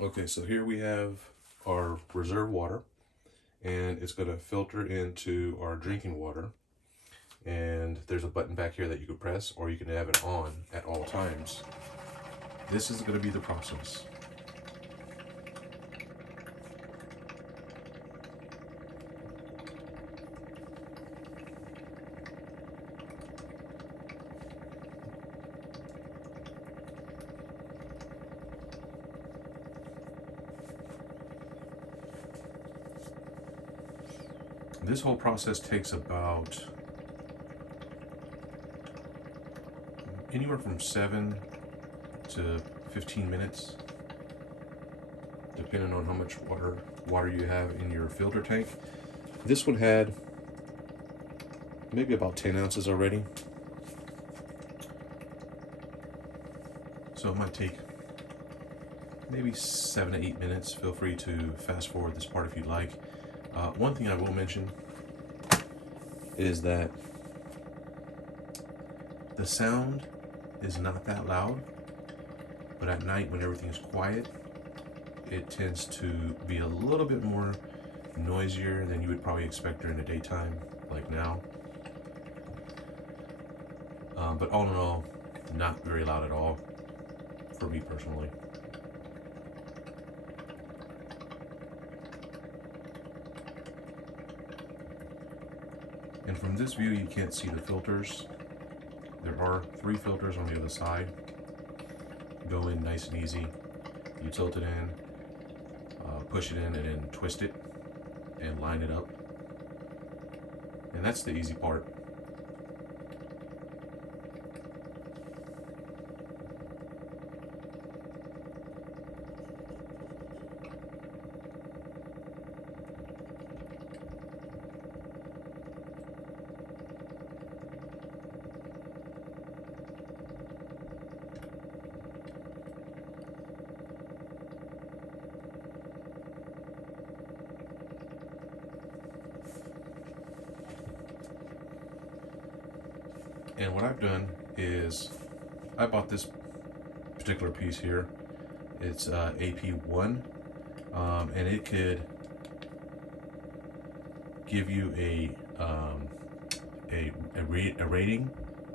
Okay, so here we have our reserve water, and it's going to filter into our drinking water. And there's a button back here that you can press, or you can have it on at all times. This is going to be the process. This whole process takes about anywhere from 7 to 15 minutes, depending on how much water you have in your filter tank. This one had maybe about 10 ounces already, so it might take maybe 7 to 8 minutes. Feel free to fast forward this part if you'd like. One thing I will mention is that the sound is not that loud, but at night when everything is quiet, it tends to be a little bit more noisier than you would probably expect during the daytime, like now. But all in all, not very loud at all for me personally. And from this view, you can't see the filters. There are 3 filters on the other side. Go in nice and easy. You tilt it in, push it in, and then twist it and line it up. And that's the easy part. And what I've done is I bought this particular piece here. It's AP1, and it could give you a rating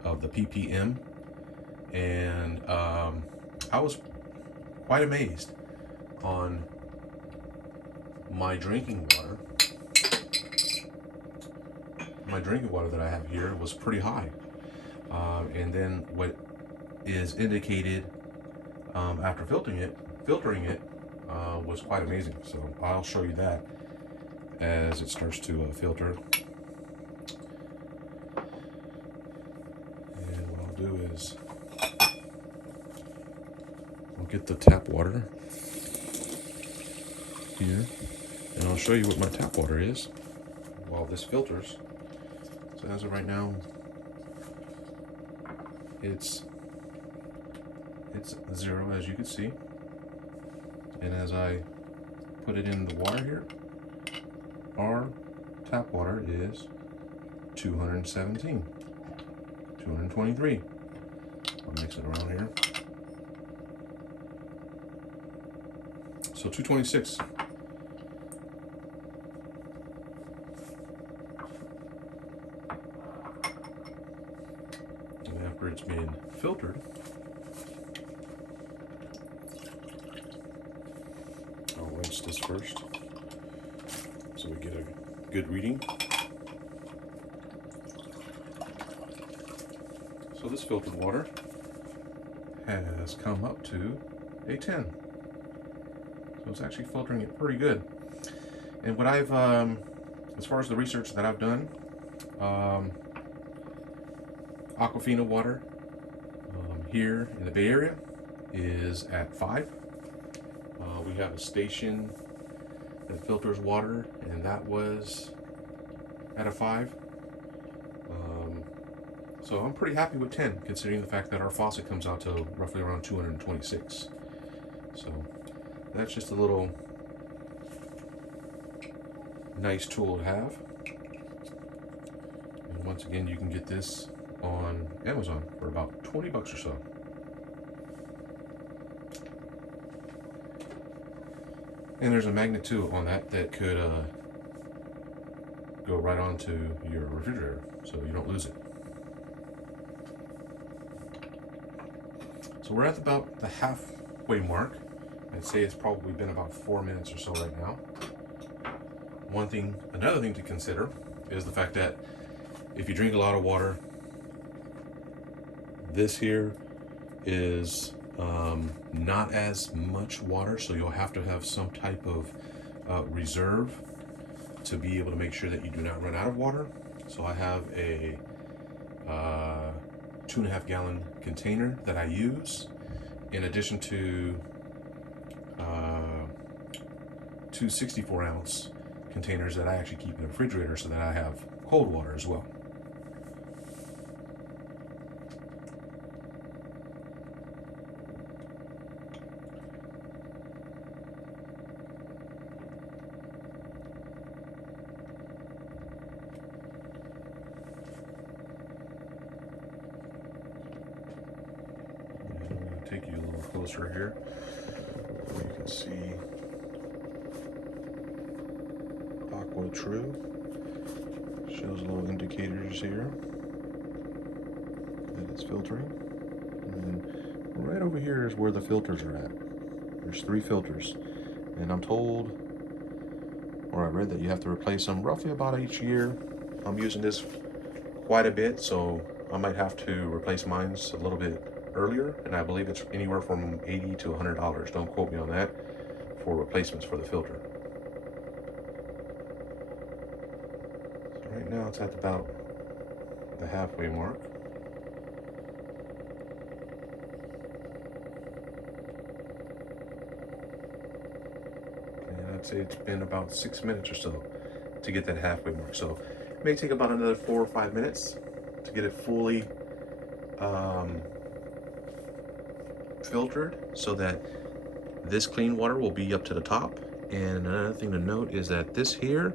of the ppm, and I was quite amazed on my drinking water. My drinking water that I have here was pretty high. And then what is indicated after filtering it was quite amazing. So I'll show you that as it starts to filter. And what I'll do is I'll get the tap water here, and I'll show you what my tap water is while this filters. So as of right now, it's 0, as you can see, and as I put it in the water here, our tap water is 217, 223. I'll mix it around here. So 226. And after it's been filtered, I'll rinse this first so we get a good reading. So this filtered water has come up to a 10. So it's actually filtering it pretty good. And what I've, as far as the research that I've done, Aquafina water here in the Bay Area is at 5. We have a station that filters water, and that was at a 5. So I'm pretty happy with 10, considering the fact that our faucet comes out to roughly around 226. So that's just a little nice tool to have. And once again, you can get this on Amazon for about 20 bucks or so. And there's a magnet too on that could go right onto your refrigerator so you don't lose it. So we're at about the halfway mark. I'd say it's probably been about 4 minutes or so right now. Another thing to consider is the fact that if you drink a lot of water, this here is not as much water, so you'll have to have some type of reserve to be able to make sure that you do not run out of water. So I have a 2.5 gallon container that I use, in addition to 2 64 ounce containers that I actually keep in the refrigerator so that I have cold water as well. Take you a little closer here so you can see Aqua Tru. Shows little indicators here that it's filtering. And then right over here is where the filters are at. There's 3 filters. And I'm told, or I read, that you have to replace them roughly about each year. I'm using this quite a bit, so I might have to replace mine a little bit earlier, and I believe it's anywhere from $80 to $100. Don't quote me on that, for replacements for the filter. So right now it's at about the halfway mark. And I'd say it's been about 6 minutes or so to get that halfway mark. So it may take about another 4 or 5 minutes to get it fully filtered, so that this clean water will be up to the top. And another thing to note is that this here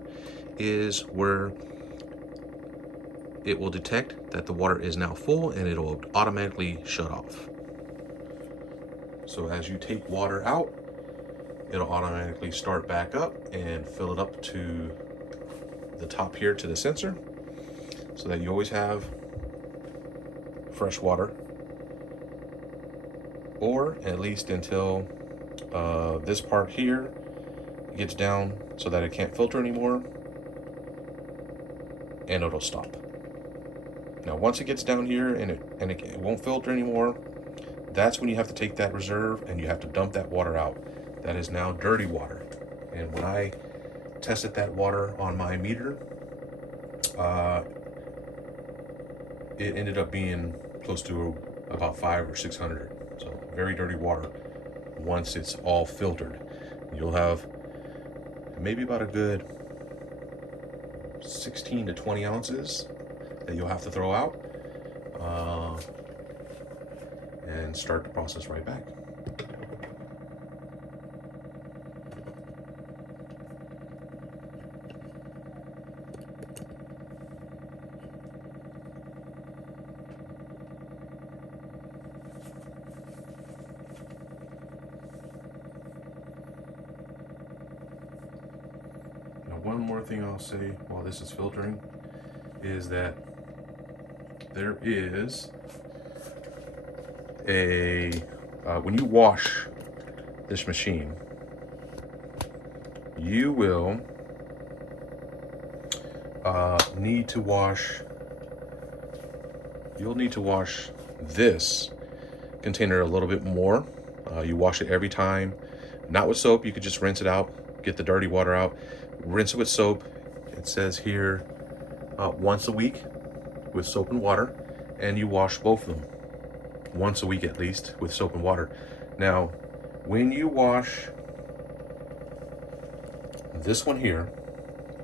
is where it will detect that the water is now full, and it'll automatically shut off. So as you take water out, it'll automatically start back up and fill it up to the top here to the sensor, so that you always have fresh water, or at least until this part here gets down so that it can't filter anymore, and it'll stop. Now once it gets down here and it won't filter anymore, that's when you have to take that reserve and you have to dump that water out. That is now dirty water. And when I tested that water on my meter, it ended up being close to about 500 or 600. So very dirty water once it's all filtered. You'll have maybe about a good 16 to 20 ounces that you'll have to throw out and start the process right back. One more thing I'll say while this is filtering is that there is a when you wash this machine, you will need to wash this container a little bit more. You wash it every time, not with soap. You could just rinse it out, get the dirty water out, rinse it with soap. It says here once a week with soap and water, and you wash both of them once a week at least with soap and water. Now when you wash this one here,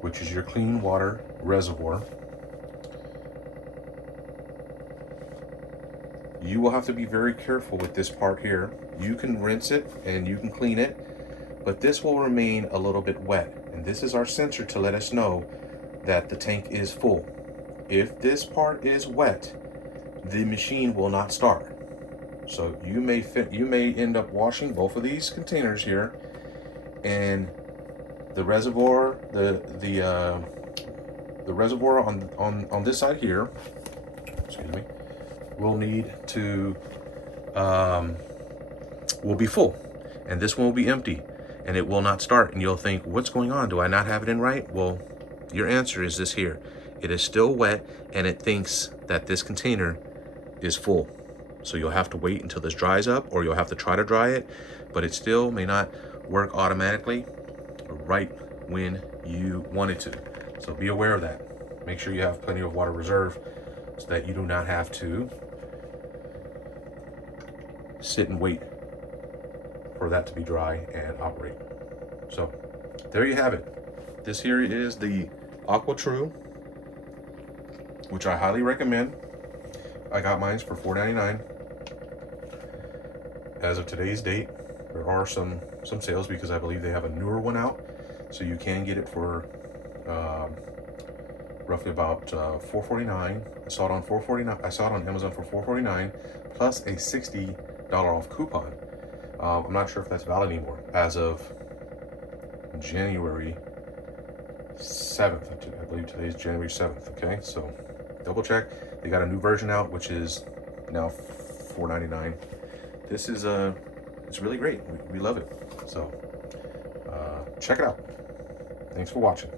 which is your clean water reservoir, you will have to be very careful with this part here. You can rinse it and you can clean it, but this will remain a little bit wet. And this is our sensor to let us know that the tank is full. If this part is wet, the machine will not start. So you may end up washing both of these containers here, and the reservoir, the reservoir on this side here, excuse me, will need to will be full, and this one will be empty, and it will not start. And you'll think, what's going on? Do I not have it in right? Well, your answer is this here. It is still wet, and it thinks that this container is full. So you'll have to wait until this dries up, or you'll have to try to dry it, but it still may not work automatically right when you want it to. So be aware of that. Make sure you have plenty of water reserve so that you do not have to sit and wait for that to be dry and operate. So there you have it. This here is the Aqua Tru, which I highly recommend. I got mine for $4.99. As of today's date, there are some sales because I believe they have a newer one out, so you can get it for roughly about $4.49. I saw it on $4.49. I saw it on Amazon for $4.49 plus a $60 off coupon. I'm not sure if that's valid anymore as of January 7th. I believe today is January 7th. Okay, so double check. They got a new version out, which is now $4.99. This is it's really great. We love it. So check it out. Thanks for watching.